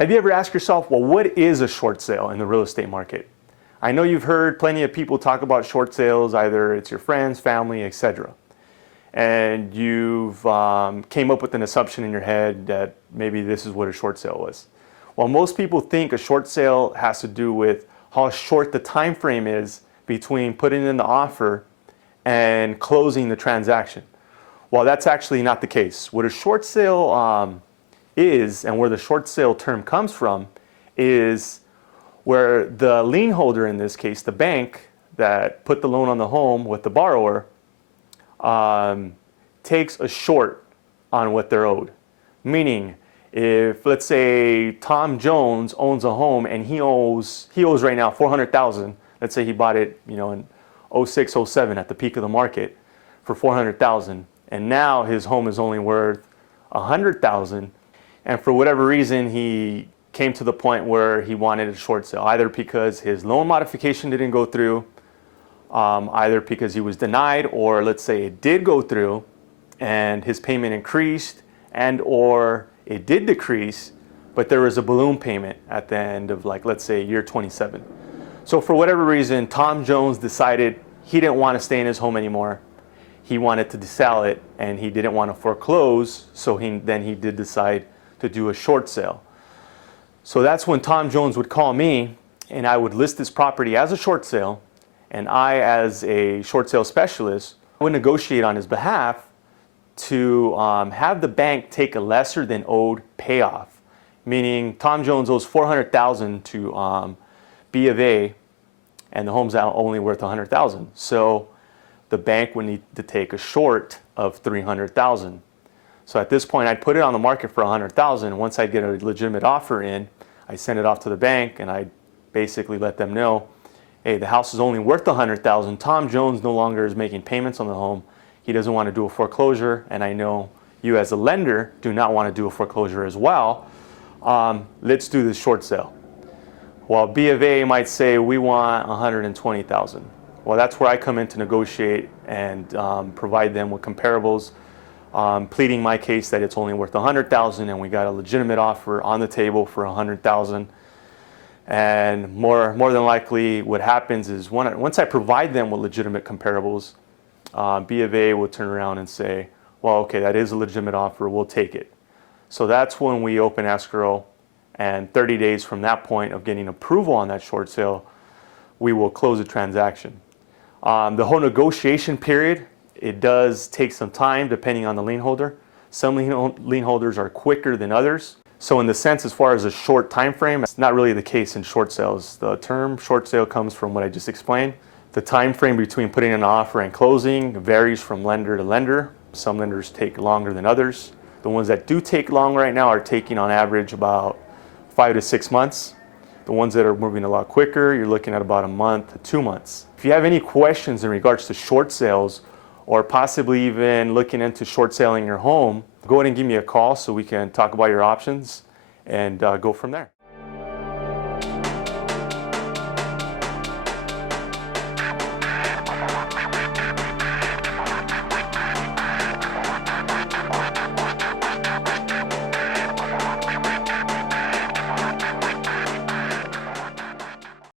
Have you ever asked yourself, well, what is a short sale in the real estate market? I know you've heard plenty of people talk about short sales, either it's your friends, family, etc. And you've came up with an assumption in your head that maybe this is what a short sale was. Well, most people think a short sale has to do with how short the time frame is between putting in the offer and closing the transaction. Well, that's actually not the case. What a short sale is, and where the short sale term comes from, is where the lien holder, in this case the bank that put the loan on the home with the borrower, takes a short on what they're owed. Meaning, if let's say Tom Jones owns a home and he owes right now $400,000. Let's say he bought it, in 06, 07 at the peak of the market for $400,000, and now his home is only worth $100,000, and for whatever reason he came to the point where he wanted a short sale, either because his loan modification didn't go through, either because he was denied, or let's say it did go through and his payment increased, and or it did decrease, but there was a balloon payment at the end of, like, let's say year 27. So for whatever reason, Tom Jones decided he didn't want to stay in his home anymore. He wanted to sell it, and he didn't want to foreclose, so then he did decide to do a short sale. So that's when Tom Jones would call me, and I would list this property as a short sale, and I, as a short sale specialist, would negotiate on his behalf to have the bank take a lesser than owed payoff. Meaning Tom Jones owes $400,000 to B of A, and the home's only worth $100,000. So the bank would need to take a short of $300,000. So at this point, I'd put it on the market for $100,000. Once I get a legitimate offer in, I send it off to the bank, and I basically let them know, hey, the house is only worth $100,000. Tom Jones no longer is making payments on the home. He doesn't want to do a foreclosure, and I know you as a lender do not want to do a foreclosure as well. Let's do this short sale. While B of A might say, we want $120,000. Well, that's where I come in to negotiate and provide them with comparables, pleading my case that it's only worth $100,000, and we got a legitimate offer on the table for $100,000. And more than likely, what happens is once I provide them with legitimate comparables, B of A will turn around and say, well, okay, that is a legitimate offer, we'll take it. So that's when we open escrow, and 30 days from that point of getting approval on that short sale, we will close the transaction. The whole negotiation period, it does take some time depending on the lien holder. Some lien holders are quicker than others. So in the sense, as far as a short time frame, it's not really the case in short sales. The term short sale comes from what I just explained. The time frame between putting in an offer and closing varies from lender to lender. Some lenders take longer than others. The ones that do take long right now are taking on average about 5 to 6 months. The ones that are moving a lot quicker, you're looking at about a month to 2 months. If you have any questions in regards to short sales, or possibly even looking into short selling your home, go ahead and give me a call so we can talk about your options and go from there.